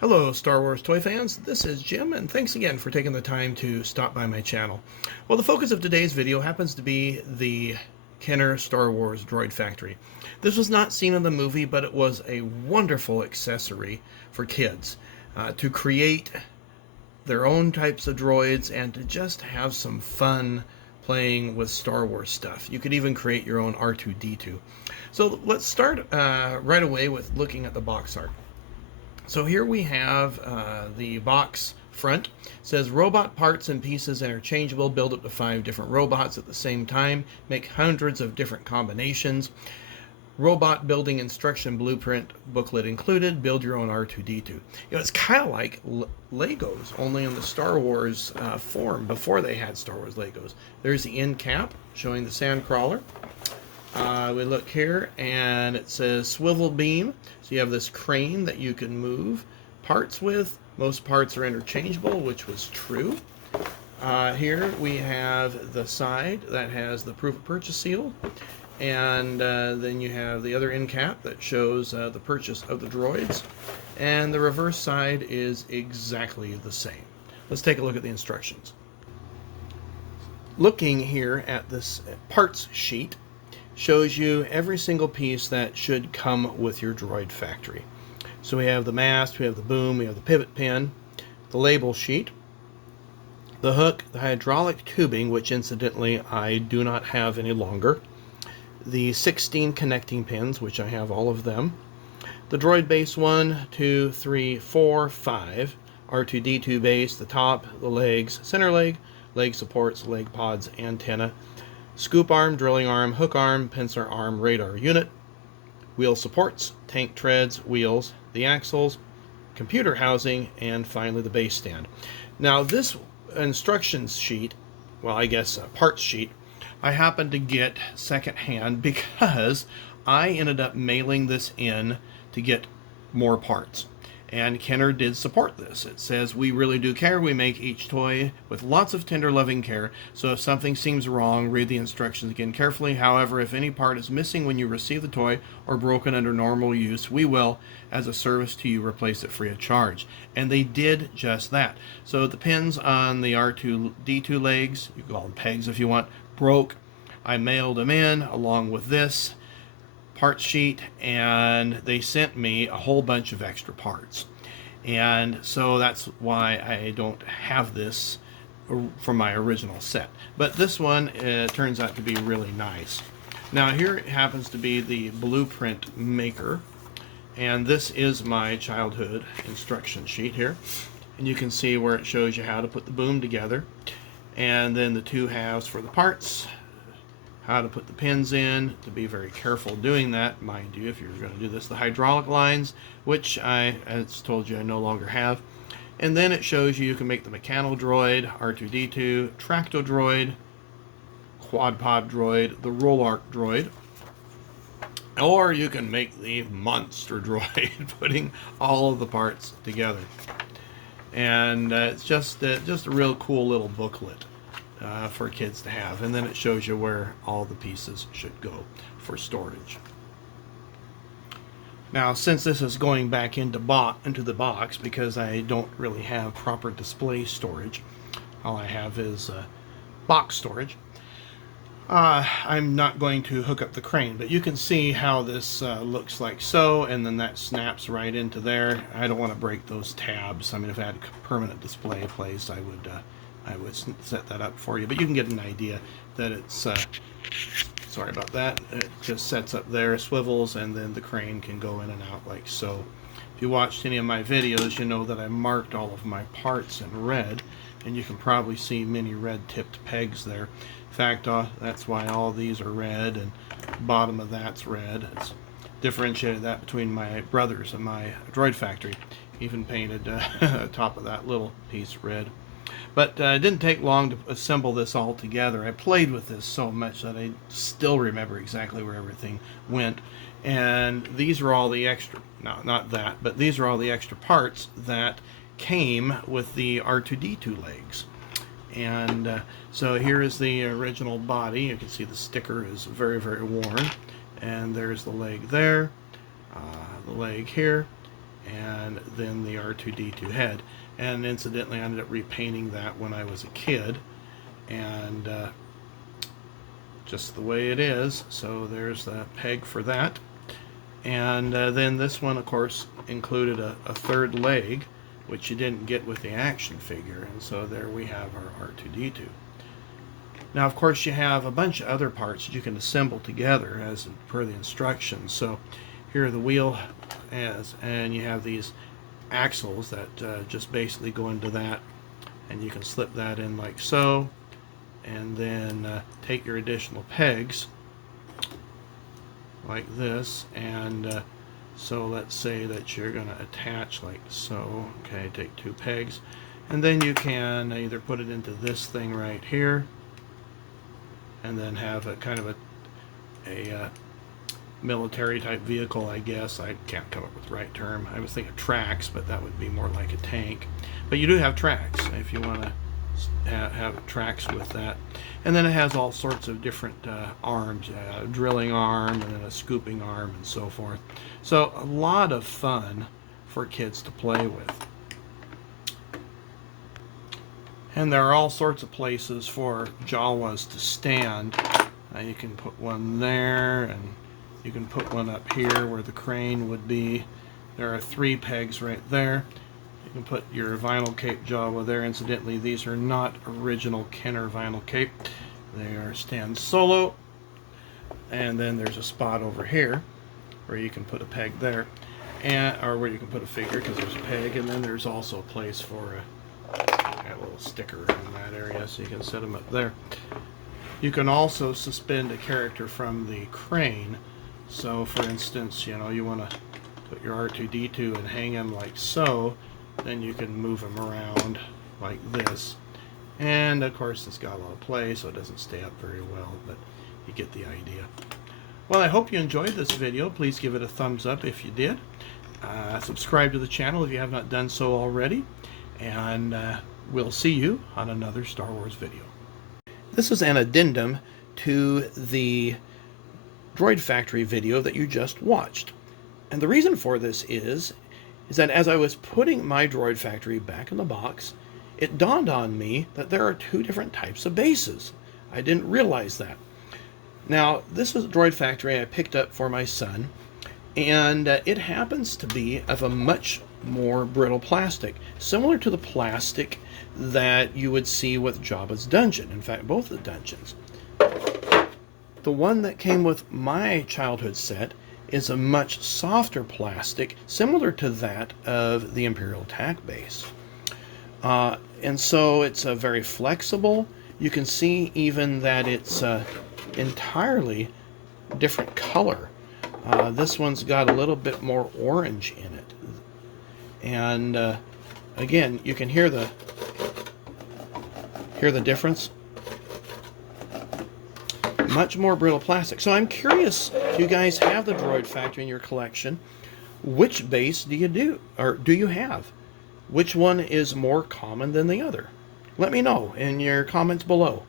Hello, Star Wars toy fans. This is Jim, and thanks again for taking the time to stop by my channel. Well, the focus of today's video happens to be the Kenner Star Wars Droid Factory. This was not seen in the movie, but it was a wonderful accessory for kids to create their own types of droids and to just have some fun playing with Star Wars stuff. You could even create your own R2-D2. So let's start right away with looking at the box art. So here we have the box front. It says robot parts and pieces interchangeable. Build up to 5 different robots at the same time. Make hundreds of different combinations. Robot building instruction blueprint booklet included. Build your own R2-D2. It's kind of like Legos, only in the Star Wars form before they had Star Wars Legos. There's the end cap showing the Sandcrawler. We look here and it says swivel beam. So you have this crane that you can move parts with. Most parts are interchangeable, which was true. Here we have the side that has the proof of purchase seal. And then you have the other end cap that shows the purchase of the droids. And the reverse side is exactly the same. Let's take a look at the instructions. Looking here at this parts sheet, shows you every single piece that should come with your droid factory. So we have the mast, we have the boom, we have the pivot pin, the label sheet, the hook, the hydraulic tubing, which incidentally I do not have any longer, the 16 connecting pins, which I have all of them, the droid base 1, 2, 3, 4, 5, R2-D2 base, the top, the legs, center leg supports, leg pods, antenna, scoop arm, drilling arm, hook arm, pincer arm, radar unit, wheel supports, tank treads, wheels, the axles, computer housing, and finally the base stand. Now this instructions sheet, well I guess a parts sheet, I happened to get secondhand because I ended up mailing this in to get more parts. And Kenner did support this. It says, we really do care. We make each toy with lots of tender, loving care. So if something seems wrong, read the instructions again carefully. However, if any part is missing when you receive the toy or broken under normal use, we will, as a service to you, replace it free of charge. And they did just that. So the pins on the R2-D2 legs, you can call them pegs if you want, broke. I mailed them in along with this part sheet, and they sent me a whole bunch of extra parts, and so that's why I don't have this from my original set. But this one turns out to be really nice. Now here happens to be the blueprint maker, and this is my childhood instruction sheet here, and you can see where it shows you how to put the boom together, and then the two halves for the parts, how to put the pins in, to be very careful doing that, mind you, if you're going to do this. The hydraulic lines, which I, as told you, I no longer have. And then it shows you can make the mechanical droid, R2-D2, tracto droid, quad pod droid, the roll arc droid, or you can make the monster droid, putting all of the parts together. And it's just a real cool little booklet for kids to have, and then it shows you where all the pieces should go for storage. Now, since this is going back into the box, because I don't really have proper display storage, all I have is box storage, I'm not going to hook up the crane, but you can see how this looks like so, and then that snaps right into there. I don't want to break those tabs. I mean, if I had a permanent display placed, I would set that up for you, but you can get an idea that it's sorry about that, it just sets up there, swivels, and then the crane can go in and out like so. If you watched any of my videos, you know that I marked all of my parts in red, and you can probably see many red tipped pegs there. In fact, that's why all these are red, and the bottom of that's red. It's differentiated that between my brothers and my droid factory. Even painted top of that little piece red. But it didn't take long to assemble this all together. I played with this so much that I still remember exactly where everything went. And these are all the extra, no, not that, but these are all the extra parts that came with the R2-D2 legs. And so here is the original body. You can see the sticker is very, very worn. And there's the leg there, the leg here, and then the R2-D2 head. And incidentally, I ended up repainting that when I was a kid, and just the way it is. So there's the peg for that. And then this one, of course, included a third leg, which you didn't get with the action figure. And so there we have our R2-D2. Now, of course, you have a bunch of other parts that you can assemble together as per the instructions. So here are the wheel, and you have these axles that just basically go into that, and you can slip that in like so, and then take your additional pegs like this, and so let's say that you're going to attach like so. Okay, take 2 pegs, and then you can either put it into this thing right here, and then have a kind of a military type vehicle, I guess. I can't come up with the right term. I was thinking tracks, but that would be more like a tank. But you do have tracks if you want to have tracks with that. And then it has all sorts of different arms, a drilling arm, and then a scooping arm, and so forth. So a lot of fun for kids to play with. And there are all sorts of places for Jawas to stand. You can put one there, and you can put one up here where the crane would be. There are 3 pegs right there. You can put your vinyl cape Jawa there. Incidentally, these are not original Kenner vinyl cape. They are stand solo. And then there's a spot over here where you can put a peg there, or where you can put a figure because there's a peg. And then there's also a place for a little sticker in that area, so you can set them up there. You can also suspend a character from the crane. So for instance, you want to put your R2-D2 and hang him like so, then you can move him around like this. And of course it's got a lot of play, so it doesn't stay up very well, but you get the idea. Well, I hope you enjoyed this video. Please give it a thumbs up if you did. Subscribe to the channel if you have not done so already, and we'll see you on another Star Wars video. This is an addendum to the Droid Factory video that you just watched. And the reason for this is that as I was putting my Droid Factory back in the box, it dawned on me that there are 2 different types of bases. I didn't realize that. Now, this is a Droid Factory I picked up for my son, and it happens to be of a much more brittle plastic, similar to the plastic that you would see with Jabba's dungeon. In fact, both the dungeons. The one that came with my childhood set is a much softer plastic, similar to that of the Imperial attack base. And so it's very flexible. You can see even that it's entirely different color. This one's got a little bit more orange in it. And again, you can hear the difference. Much more brittle plastic. So I'm curious, do you guys have the Droid Factory in your collection? Which base do you do, or do you have? Which one is more common than the other? Let me know in your comments below.